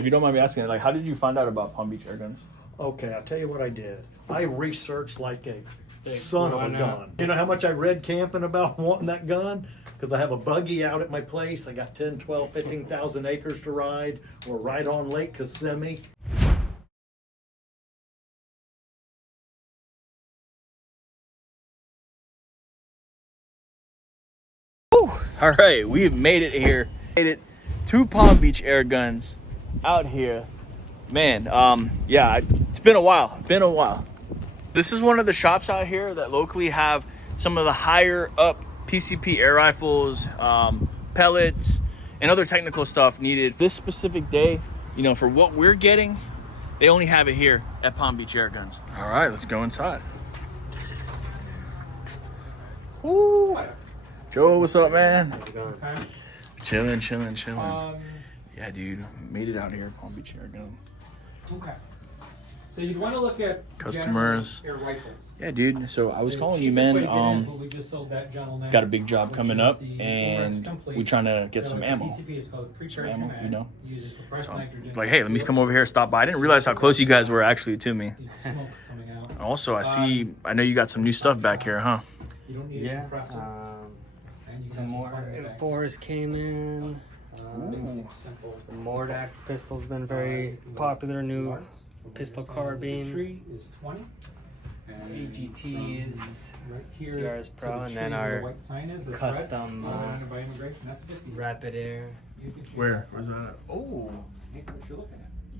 If you don't mind me asking, like, how did you find out about Palm Beach air guns? Okay, I'll tell you what I did. I researched like a son of a gun. You know how much I read camping about wanting that gun? Because I have a buggy out at my place. I got 10, 12, 15,000 acres to ride. We're right on Lake Kissimmee. Woo! All right, we've made it here. Made it to Palm Beach air guns out here. Man, yeah, it's been a while. This is one of the shops out here that locally have some of the higher up PCP air rifles, pellets, and other technical stuff needed. This specific day, you know, for what we're getting, they only have it here at Palm Beach Air Guns. All right, let's go inside. Woo! Joe, what's up, man? How's it going? Chilling. Yeah, dude, made it out here at Palm Beach Air Gun. Okay. So you'd want to look at customers. air rifles. Yeah, dude. So I was calling you, man. Got a big job coming up, and we trying to get some ammo. Some ammo, you know. So, like, hey, let me come over here, stop by. I didn't realize how close you guys were actually to me. Also, I know you got some new stuff back here, huh? Yeah. Some more M4s came in. The Mordax pistol's been very popular. New pistol carbine. AGT is DRS Pro, and then our custom Rapid Air. Where's that at? Oh,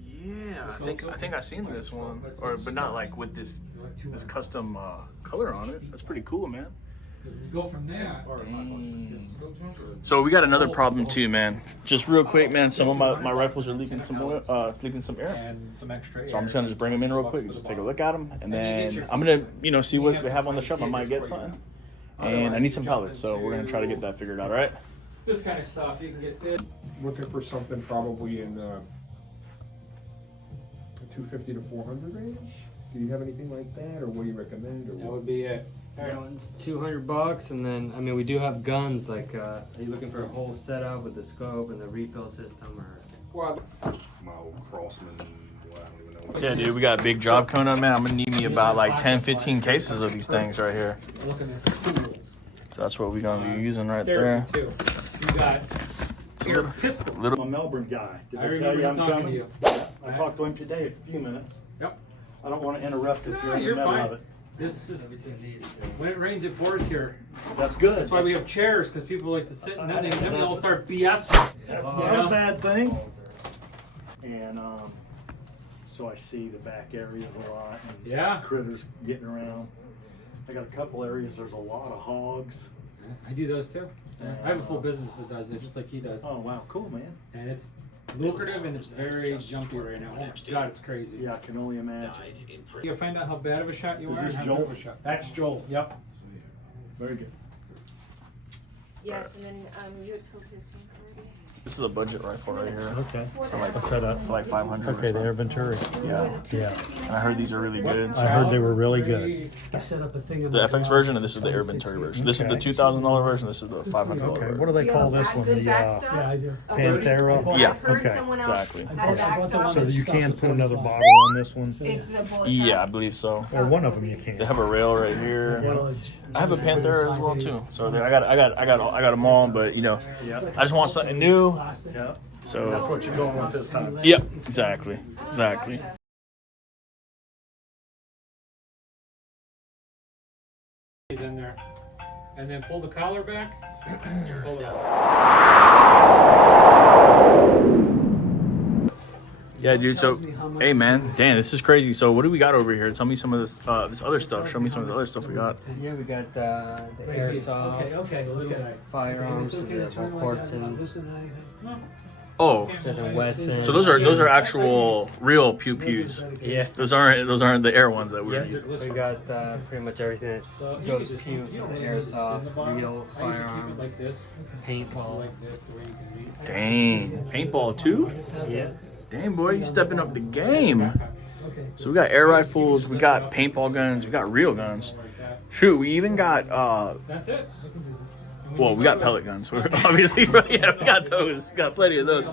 yeah. I think I seen this one, but not like with this custom color on it. That's pretty cool, man. Go from there. So we got another problem too, man. Just real quick, man. Some of my rifles are leaking some oil, leaking some air. And some extra air. So I'm just gonna bring them in real quick, just take a look at them, and then I'm gonna see what they have on the shelf. I might get something, and I need some pellets, so we're gonna try to get that figured out. All right? This kind of stuff you can get this. Looking for something probably in the 250 to 400 range. Do you have anything like that, or what do you recommend? Or That what? would be it. It's $200, and then I mean we do have guns. Like, are you looking for a whole setup with the scope and the refill system, or? Well, my old Crossman. Well, I don't even know. Yeah, dude. We got a big job coming up, man. I'm gonna need me about like 10, 15 cases of these things right here. Look at this tools. So that's what we're gonna be using right there. Too. You got air pistols. I'm a Melbourne guy. Did I I tell remember you I'm talking to coming? you. I talked to him today a few minutes. Yep. I don't want to interrupt if No, you're in the you're middle fine. of it. This is when it rains, it pours here. That's good. That's why we have chairs, because people like to sit and then we all start BSing. That's You not know? a bad thing. And so I see the back areas a lot and Yeah. critters getting around. I got a couple areas. There's a lot of hogs. I do those too. I have a full business that does it, just like he does. Oh wow, cool man. And it's lucrative and it's very jumpy right now. Oh my God, it's crazy. Yeah, I can only imagine. You'll find out how bad of a shot you Is are. this and how Joel? good of a shot. That's Joel. Yep. Very good. Yes, and then you had filled his tank already. This is a budget rifle right here. Okay. What's For like 500. Okay, or they're Venturi. Yeah. Yeah. And I heard these are really good. I heard they were really good. I set up a thing. The FX version, and this is the Air Venturi version. This is the $2,000 version. This is the $500 Okay, version. what do they call this one? The Yeah, I do. Panthera? Yeah. I've heard Okay. someone else Exactly. had a backstop. So that you can put another bottle on this one? It's the bullet Yeah, I shot. believe so. Or one of them you They can. have a rail right here. I have a Panthera as well too. So I got them all, but you know, Yeah. I just want something new. Yeah. So That's what you're going with this time. yep, exactly. Gotcha. He's in there. And then pull the collar back. Pull it out. Yeah, dude. So, hey, man, Dan, this is crazy. So, what do we got over here? Tell me some of this other stuff. Show me some of the other stuff we got. Yeah, we got the airsoft firearms, the quartz and Oh, Wesson. so those are actual real pew pews. Yeah. Those aren't the air ones that we're Yes, using. we got pretty much everything that goes pew, so the airsoft, real firearms, paintball. Dang, paintball too? Yeah. Dang, boy, you stepping up the game. So we got air rifles, we got paintball guns, we got real guns. Shoot, we even got That's it. well, we got pellet guns. Obviously, yeah, we got those. We got plenty of those.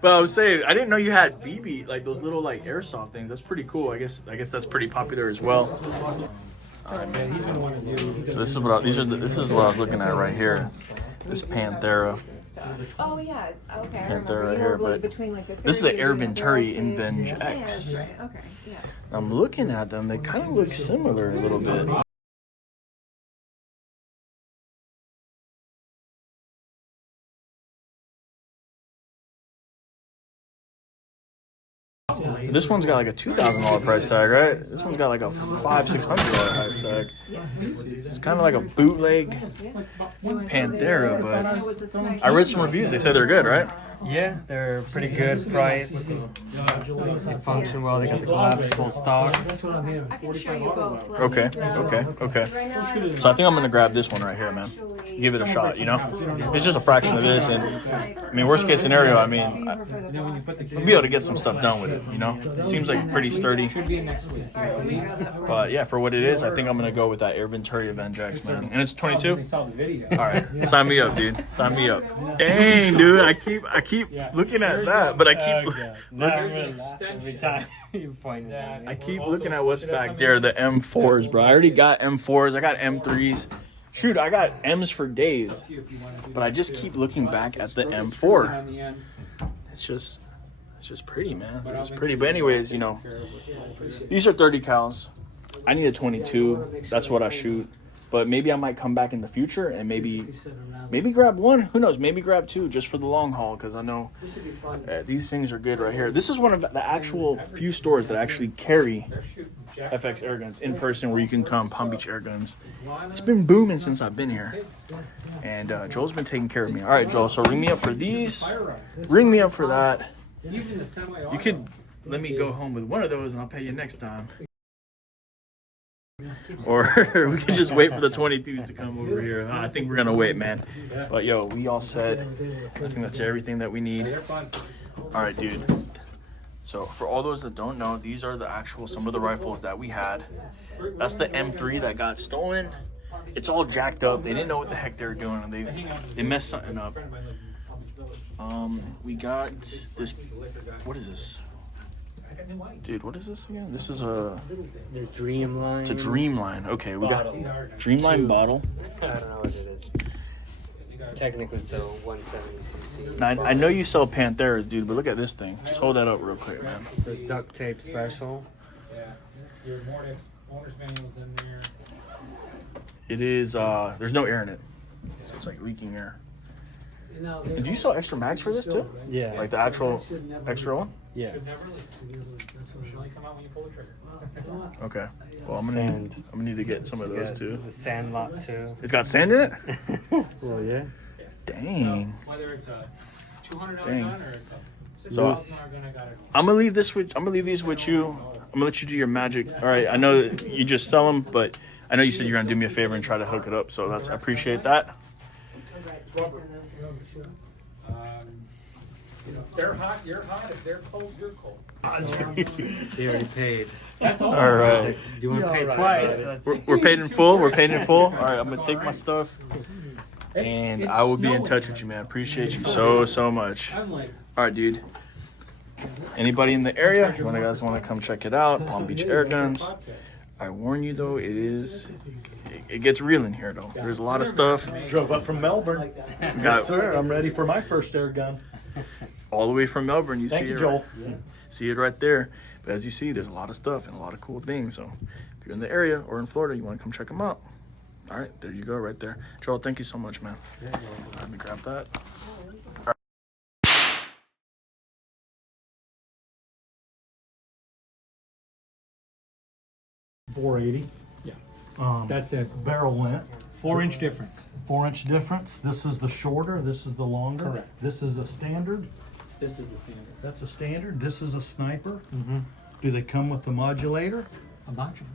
But I was saying, I didn't know you had BB, like those little like airsoft things. That's pretty cool. I guess that's pretty popular as well. Yeah, he's gonna want to do. So this is what this is what I was looking at right here. This Panthera. Oh yeah, okay. I Panthera remember. right You here, were but between like the this is an 30 Air and the Venturi in 30. AdVengX. Yeah, that's right. Okay, yeah. I'm looking at them. They kind of look similar a little bit. This one's got like a $2,000 price tag, right? This one's got like a $500-$600 price tag. It's kind of like a bootleg Panthera, but I read some reviews. They said they're good, right? Yeah, they're pretty good price. They function well. They got the collapsible stocks. I can show you both. Let Okay, me, okay. Right now, So I think I'm gonna grab this one right here, man. Give it a shot, you know? It's just a fraction of this, and I mean, worst case scenario, I mean, I'll be able to get some stuff done with it, you know? It seems like pretty sturdy. But yeah, for what it is, I think I'm gonna go with that Air Venturi AdVengX, man. And it's 22? All right, sign me up, dude. Sign me up. Dang, dude, I keep looking at that, but I keep looking at what's back there, the M4s, bro. I already got M4s, I got M3s. Shoot, I got M's for days, but I just keep looking back at the M4. It's just pretty, man. It's pretty. But anyways, you know, these are 30 cals. I need a 22. That's what I shoot. But maybe I might come back in the future and maybe grab one. Who knows? Maybe grab two just for the long haul, because I know these things are good right here. This is one of the actual few stores that actually carry FX air guns in person, where you can come. Palm Beach Air Guns. It's been booming since I've been here, and Joel's been taking care of me. All right, Joel. So ring me up for these. Ring me up for that. You could let me go home with one of those, and I'll pay you next time. Or we could just wait for the 22s to come over here. I think we're gonna wait, man. But yo, we all set. I think that's everything that we need. All right, dude. So for all those that don't know, these are the actual some of the rifles that we had. That's the M3 that got stolen. It's all jacked up. They didn't know what the heck they were doing, and they messed something up. We got this. What is this? Dude, what is this again? This is a... The Dreamline. It's a Dreamline. Okay, we got Dreamline bottle. I don't know what it is. Technically, it's a 170cc. Now, I know you sell Pantheras, dude, but look at this thing. Just hold that up real quick, man. The duct tape special. Yeah, your owner's manual's in there. It is, there's no air in it. So it's like leaking air. And do you sell extra mags for this too? Yeah. Like the actual extra one? Yeah. Should never leak. Should only come out when you pull the trigger. Okay. Well, I'm gonna need to get some of those too. The sand lot too. It's got sand in it? Well, yeah. Dang. Whether it's a $200 Dang. gun or it's a So $6,000 gun, I got it. I'm gonna leave these with you. I'm gonna let you do your magic. All right. I know that you just sell them, but I know you said you're gonna do me a favor and try to hook it up. So I appreciate that. If they're hot, you're hot. If they're cold, you're cold. They already paid. That's all. All right. Do you want to pay Yeah, all right. twice? We're paid in full. We're paid in full. All right. I'm gonna take my stuff, and I will be in touch with you, man. Appreciate you so much. I'm like, All right, dude. Anybody in the area? You guys want to come check it out? Palm Beach Air Guns. I warn you though, it gets real in here though. There's a lot of stuff. Drove up from Melbourne. Got Yes, sir. I'm ready for my first air gun. all the way from Melbourne. You Thank see you, it. Joel. See it right there. But as you see, there's a lot of stuff and a lot of cool things. So if you're in the area or in Florida, you want to come check them out. All right, there you go, right there. Joel, thank you so much, man. Let me grab that. 480. yeah, that's it. Barrel length. 4-inch difference. 4-inch difference. This is the shorter. This is the longer. Correct. This is a standard. This is the standard. That's a standard. This is a sniper. Mm-hmm. Do they come with the modulator? A modulator.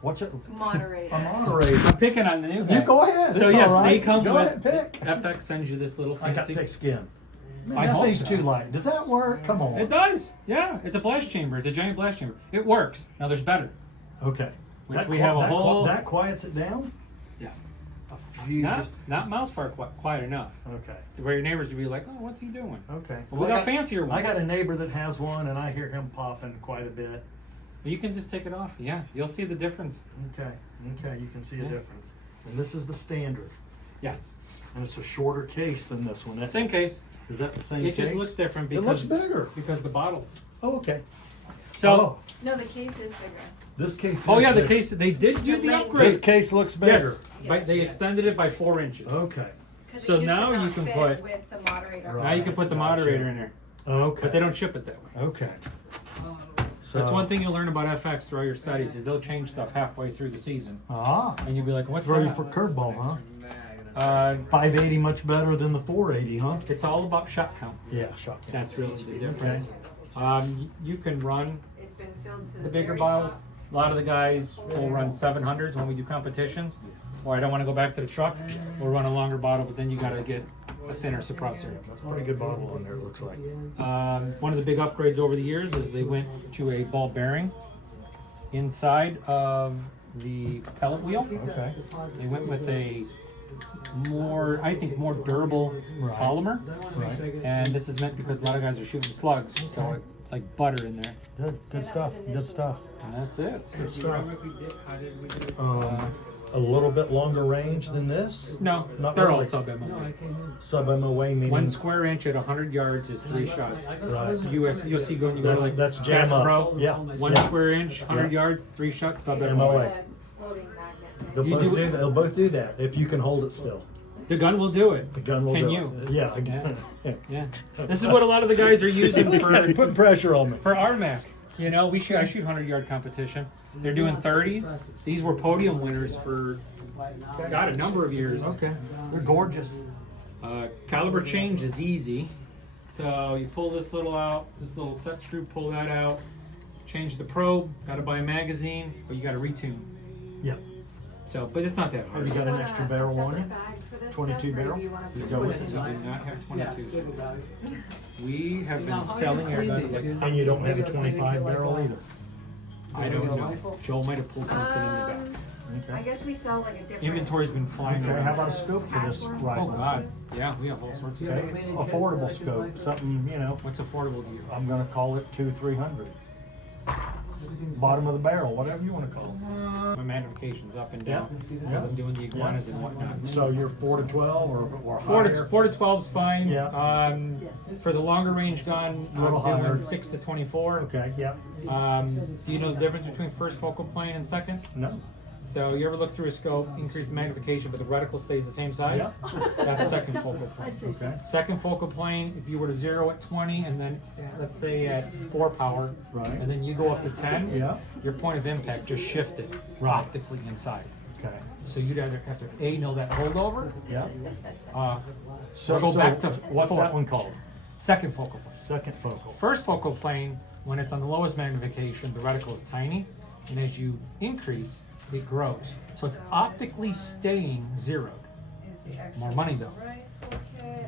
What's it? Moderator. A moderator. I'm picking on the new You guy. go ahead. So It's yes, all right. they come Go with. ahead, pick. FX sends you this little I got fancy. thick skin. Man, I that hope thing's so. too light. Does that work? Come on. It does. Yeah, it's a blast chamber. It's a giant blast chamber. It works. Now there's better. Okay. Which we have a whole. That quiets it down? Yeah. A you Not mouse far quiet enough. okay. Where your neighbors would be like, oh, what's he doing? Okay. Well, we got fancier ones. I got a neighbor that has one, and I hear him popping quite a bit. You can just take it off. Yeah, you'll see the difference. Okay. Okay, you can see a Yeah. difference. And this is the standard, Yes. and it's a shorter case than this one. Same case. Is that the same It case? just looks different It because looks bigger. because the bottles. Oh, okay. So. No, the case is bigger. This case. Oh is yeah, the bigger. case. They did do the This upgrade. case looks bigger. Yes, but they extended it by 4 inches. Okay. 'Cause So it used to now not you can fit put- with the moderator. Right. Now you can put the Gotcha. moderator in there, Okay. but they don't ship it that way. Okay. So That's one thing you'll learn about FX through all your studies is they'll change stuff halfway through the season, Ah. and you'll be like, "What's Throw you that?" for curveball, huh? 580 much better than the 480, huh? It's all about shot count. Yeah, shot. That's really the difference. You can run It's been filled to the bigger bottles. A lot of the guys will run 700s when we do competitions, or I don't want to go back to the truck. We'll run a longer bottle, but then you got to get a thinner suppressor. That's a pretty good bottle on there, it looks like. One of the big upgrades over the years is they went to a ball bearing inside of the pellet wheel. Okay. They went with a more, I think, more durable polymer. Right. And this is meant because a lot of guys are shooting slugs, so it's like butter in there. Good. Good stuff. Good stuff. And that's it. Good stuff. A little bit longer range than this. No, Not they're all really. sub-MOA. Sub-MOA meaning. 1 square inch at 100 yards is 3 shots. Right. You'll see when you go to like That's jam Gas up. Pro. Yeah. 1 Yeah. square inch, 100 Yeah. yards, 3 shots, sub-MOA. MOA. Floating magnet. They'll You both do do it- that. They'll both do that if you can hold it still. The gun will do it. The gun will Can do you? it. Yeah. Again. Yeah. This is what a lot of the guys are using Put pressure on me. for RMAC. You know, I shoot 100-yard competition. They're doing 30s. These were podium winners for, God, a number of years. Okay. They're gorgeous. Caliber change is easy. So you pull this little out, this little set screw, pull that out, change the probe, gotta buy a magazine, but you gotta retune. Yep. So, but it's not that Have hard. you got an extra barrel on you? 22 22 barrel? We do not have 22. We have been selling our guns like, And you don't have a 25 barrel either. I don't know. Joel might have pulled something in the back. I guess we sell like a different. Inventory's been flying Okay, how around. about a scope for this Oh rifle? God, yeah, we have all sorts of Okay, stuff. affordable scope, something, you know, What's affordable to you? I'm gonna call it 200-300. Bottom of the barrel, whatever you wanna call it. My magnification's up and down Yeah. because I'm doing the iguanas and whatnot. So you're 4 to 12 or 4 higher? to 12 is fine. Yeah. For the longer range gun, A little I'm doing higher. 6 to 24. Okay, yep. Do you know the difference between first focal plane and second? No? So you ever look through a scope, increase the magnification, but the reticle stays the same size? Yeah. That's second focal plane. Okay. Second focal plane, if you were to zero at 20 and then let's say at 4 power, Right. and then you go up to 10, Yeah. your point of impact just shifted Right. optically inside. Okay, So you'd either have to A, know that holdover, yeah. or So, go so back to what's 4. that one called? Second focal plane. Second focal. First focal plane, when it's on the lowest magnification, the reticle is tiny, and as you increase, it grows. So it's optically staying zeroed. More money though.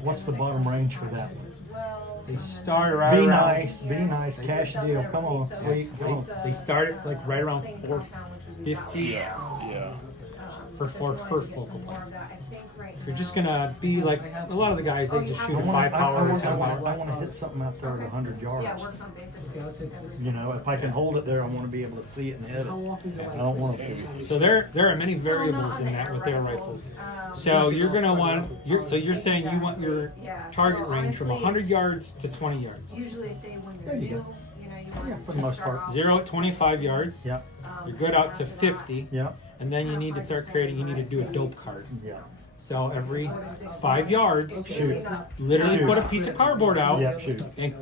What's the bottom range for that? They start right Be around. nice, cash deal, come on, sweet. They start at like right around 450 Yeah. for first focal planes. If you're just gonna be like a lot of the guys, they just shoot a 5 power or 10 power. I wanna hit something out there at 100 Yeah, it yards. works on basic. You know, if I can hold it there, I wanna be able to see it and hit it. I don't want to. So there are many variables in that with their rifles. So you're gonna want so you're saying you want your target range from 100 yards to 20 yards. Usually say when There you're you new, go. you know, you want Yeah, to for the most start part. off 0 at 25 yards. Yep, You're good out to 50. yep, And then you need to start creating, you need to do a dope card. yeah. So every 5 yards, Shoot. literally Shoot. put a piece of cardboard out Yeah, shoot. and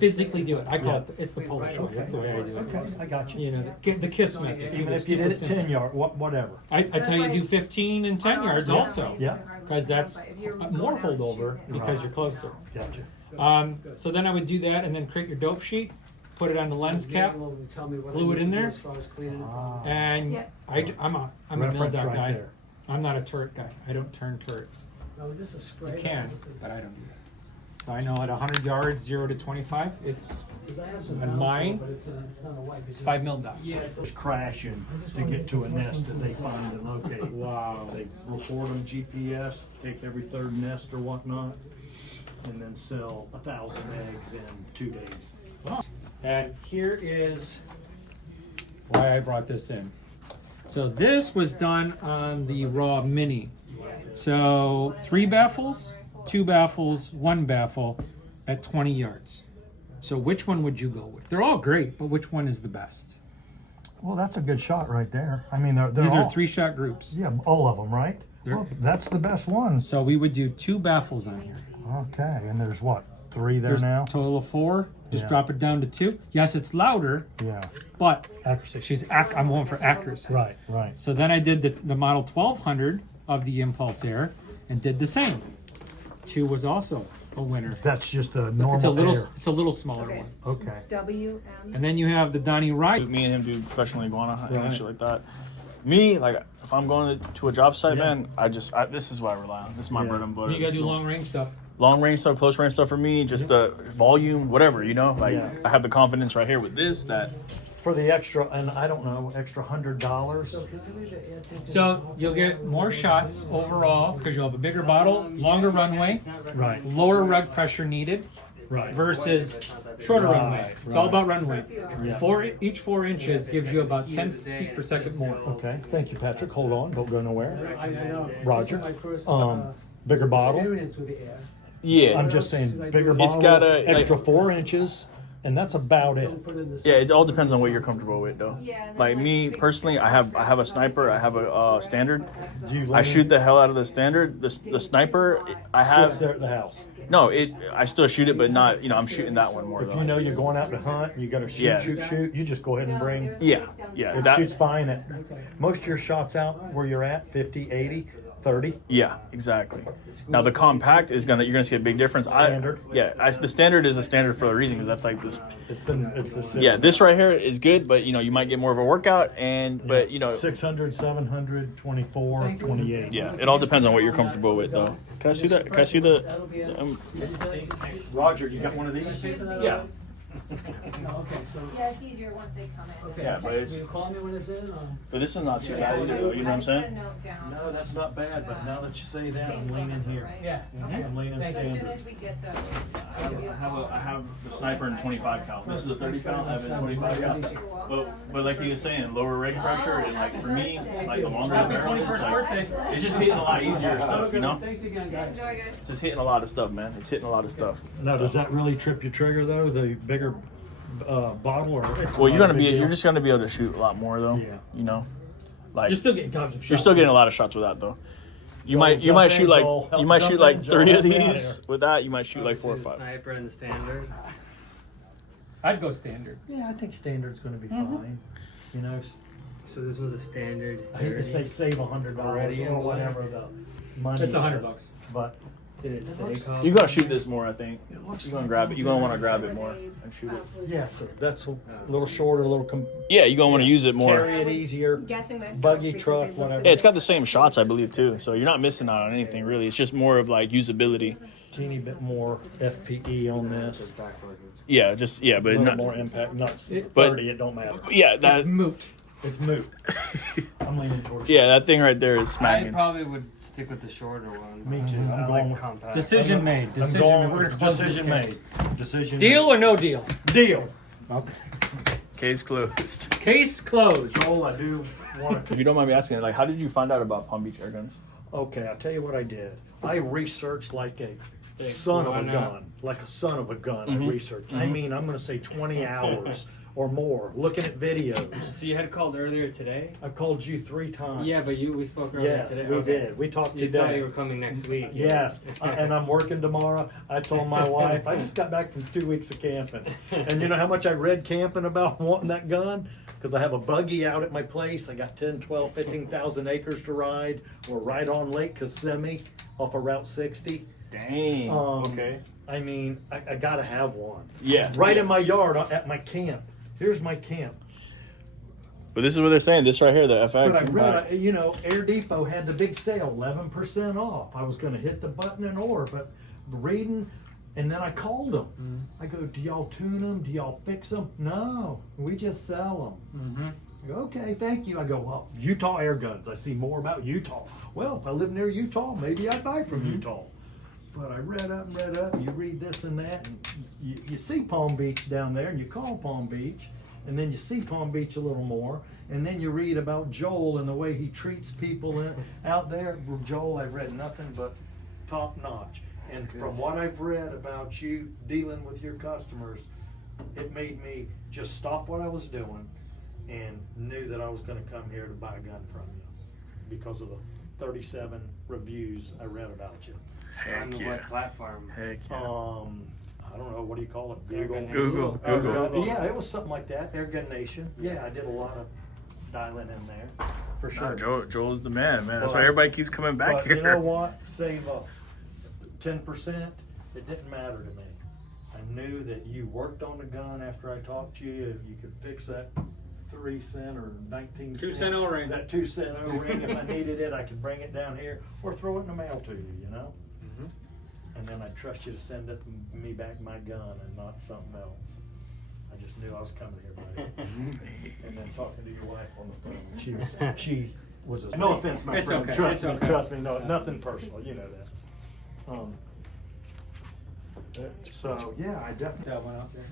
physically do it. I call it, it's the Polish way, that's the way I do Okay, it. I got you. You know, the kiss method. Even if you did it 10 yard, whatever. I tell you do 15 and 10 yards also. Yeah. Because that's more holdover because you're closer. Gotcha. So then I would do that and then create your dope sheet, put it on the lens cap, glue it in there, Ah, and Yeah. I'm a mill reference dot right guy. there. I'm not a turret guy. I don't turn turrets. Now, is this a spray? You can, but I don't do So I know at 100 yards, 0 to 25, it's in mine. It's 5 mil dot. It's crashing to get to a nest that they find and locate. Wow. They report them GPS, take every third nest or whatnot, and then sell 1,000 eggs in 2 days. And here is why I brought this in. So this was done on the Raw Mini. So 3 baffles, 2 baffles, 1 baffle at 20 yards. So which one would you go with? They're all great, but which one is the best? Well, that's a good shot right there. I mean, they're These all, are 3-shot groups. Yeah, all of them, right? Well, that's the best ones. So we would do 2 baffles on here. Okay, and there's what, 3 there There's now? a total of 4. Just Yeah. drop it down to 2. Yes, it's louder, Yeah, but accuracy. I'm going for accuracy. Right, right. So then I did the model 1200 of the Impulse Air and did the same. 2 was also a winner. That's just a normal air. It's a little smaller Okay. one. Okay. WM. And then you have the Donnie Wright. Me and him do professional iguana hunting and Right. shit like that. Me, like, if I'm going to a job site, Yeah. man, this is what I rely on. This is my Yeah. bread and butter. You gotta do So, long range stuff. long range stuff, close range stuff for me, just the volume, whatever, you know? Like, Yeah. I have the confidence right here with this that, For the extra, and I don't know, extra $100. So you'll get more shots overall because you'll have a bigger bottle, longer runway, Right, lower rug pressure needed right. versus shorter Right, runway. It's all right. about runway. Yeah. Each 4 inches gives you about 10 feet per second more. Okay, thank you, Patrick. Hold on, don't go nowhere. I know. Roger. This is my first, Bigger bottle. experience with the air. yeah. I'm just saying, bigger It's bottle, gotta, like- extra 4 inches, and that's about it. Don't put in the Yeah, it all depends on what you're comfortable with, though. Yeah, and then, Like me big personally, I have a sniper, I have a standard. Do you I lean- shoot the hell out of the standard. The sniper, I Sits have there at the house. no. I still shoot it, but not. I'm shooting that one more If though. you know you're going out to hunt, you gotta shoot, Yeah. shoot, you just go ahead and bring. Yeah, It that, shoots fine at, most of your shots out where you're at, 50, 80, 30. yeah, exactly. Now the compact you're gonna see a big difference. Standard. The standard is a standard for a reason because that's like this. It's the Yeah, this right here is good, but you might get more of a workout, but 600, 700, 24, 28. yeah, it all depends on what you're comfortable with, though. Can I see that? Can I see the? Roger, you got one of these? Yeah. No, okay, so, Yeah, it's easier once they come in. okay. Yeah, but it's- Will you call me when it's in, or? But this is not too bad either, though. You know what I'm saying? I put a note down. No, that's not bad, but now that you say that, Same I'm phone leaning number, here. right? Yeah. Okay. I'm leaning So as soon standard. as we get those, I have the sniper in 25 cal. This is a 30 cal. I have it in 25 cal. But like he was saying, lower reg pressure and like for me, like the longer the barrel is, like, it's just hitting a lot easier stuff, you know? Thanks again, guys. enjoy, guys. It's just hitting a lot of stuff, man. It's hitting a lot of stuff. Now, does that really trip your trigger though? The bigger bottle, or? Well, you're just gonna be able to shoot a lot more though. Yeah. You know, like You're still getting tons of shots. you're still getting a lot of shots with that though. You Joel, might jump shoot in, like Joel. Help you might jump shoot in, like Joel. 3 of Help me out these. here. With that, you might shoot like 4 or Between the 5. Sniper and the standard. I'd go standard. Yeah, I think standard's going to be fine. You know, So this was a standard. I hate to 30. say save $100 Already or in whatever the money It's $100 is, bucks. but Did it say copper? You gotta shoot this more, I think. It looks You're gonna like grab it. You're gonna want to It grab it was more a, and shoot it. yeah, so that's a little shorter, a little Yeah, you're gonna want to use it more. carry it easier. Guessing myself Buggy because truck, they look whatever. the Yeah, it's got same. the same shots, I believe, too. So you're not missing out on anything really. It's just more of like usability. Teeny bit more FPE on this. Back working. Yeah, A but little not. more impact. Not 30. But- It don't matter. Yeah, that. Moot. It's moot. I'm leaning towards. Yeah, that thing right there is I smacking. probably would stick with the shorter one. Me too. I I'm like going. compact. Decision made. I'm Decision going. made. We're gonna close Decision this case. made. Decision. Deal or no deal? made. Deal. Okay. Case closed. Case closed. Joel, I do want to. If you don't mind me asking, like, how did you find out about Palm Beach air guns? Okay, I'll tell you what I did. I researched like a son of a gun. Like a son of a gun, I researched. I mean, I'm going to say 20 hours or more looking at videos. So you had called earlier today? I called you 3 times. Yeah, but we spoke earlier Yes, today. we Okay. did. We talked You thought today. you were coming next week. Yes, and I'm working tomorrow. I told my wife, I just got back from 2 weeks of camping. And you know how much I read camping about wanting that gun? Because I have a buggy out at my place. I got 10, 12, 15,000 acres to ride. We're right on Lake Kissimmee off of Route 60. Dang. Okay. I mean, I got to have one. Yeah. Right in my yard at my camp. Here's my camp. But this is what they're saying. This right here, the FX. But I impact. read, you know, Air Depot had the big sale, 11% off. I was going to hit the button and order, but reading, And then I called them. I go, do y'all tune them? Do y'all fix them? No, we just sell them. I go, okay, thank you. I go, well, Utah air guns. I see more about Utah. Well, if I live near Utah, maybe I'd buy from Utah. But I read up and read up. You read this and that, and you see Palm Beach down there, and you call Palm Beach, and then you see Palm Beach a little more, and then you read about Joel and the way he treats people out there. Well, Joel, I've read nothing but top notch. And from what I've read about you dealing with your customers, it made me just stop what I was doing and knew that I was going to come here to buy a gun from you because of the 37 reviews I read about you. On Heck what yeah. platform? Heck yeah. I don't know, what do you call it? Google. Yeah, it was something like that. Airgun Nation. Yeah, I did a lot of dialing in there for sure. No, Joel's the man, man. That's But- why everybody keeps coming back But here. you know what? Save 10%. It didn't matter to me. I knew that you worked on the gun after I talked to you. If you could fix that 3 cent or 19 2 cent, cent O-ring. that 2 cent O-ring, if I needed it, I could bring it down here or throw it in the mail to you. You know. And then I trust you to send me back my gun and not something else. I just knew I was coming here, buddy. And then talking to your wife on the phone, she was a, no offense, my It's friend. okay, Trust it's me, okay. trust me. No, nothing personal. You know that. So yeah, I definitely. That one out there.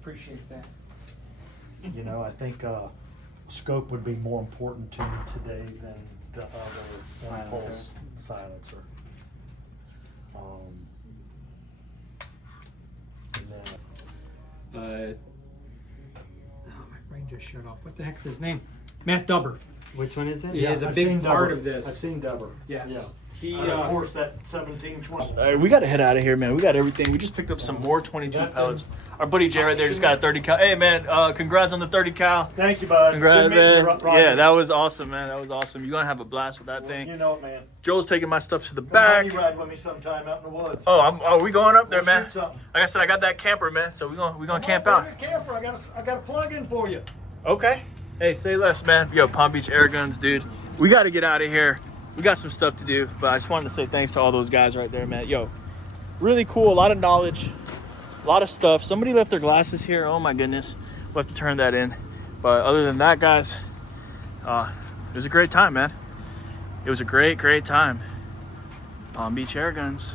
Appreciate that. You know, I think scope would be more important to me today than the other impulse silencer. And then, Oh, my brain just shut off. What the heck's his name? Matt Dubber. Which one is it? He is a I've big seen part Dubber. of this. I've seen Dubber. Yes. Yeah. He, Of course, that 1720. All right, we got to head out of here, man. We got everything. We just picked up some more 22 That's pellets. Our buddy Jay right there just got a 30 cal. Hey, man, congrats on the 30 cal. Thank you, bud. Congrats, Good meeting you, man. Roger. Yeah, that was awesome, man. That was awesome. You're going to have a blast with that thing. You know it, man. Joel's taking my stuff to the Come back. on, you ride with me sometime out in the woods. Oh, we going up there, We'll man. shoot something. Like I said, I got that camper, man. So we're gonna Come camp on, out. bring your camper. I got a plug-in for you. Okay. Hey, say less, man. Yo, Palm Beach Air Guns, dude. We got to get out of here. We got some stuff to do, but I just wanted to say thanks to all those guys right there, man. Yo, really cool. A lot of knowledge, a lot of stuff. Somebody left their glasses here. Oh my goodness. We'll have to turn that in. But other than that, guys, it was a great time, man. It was a great time. Palm Beach Air Guns.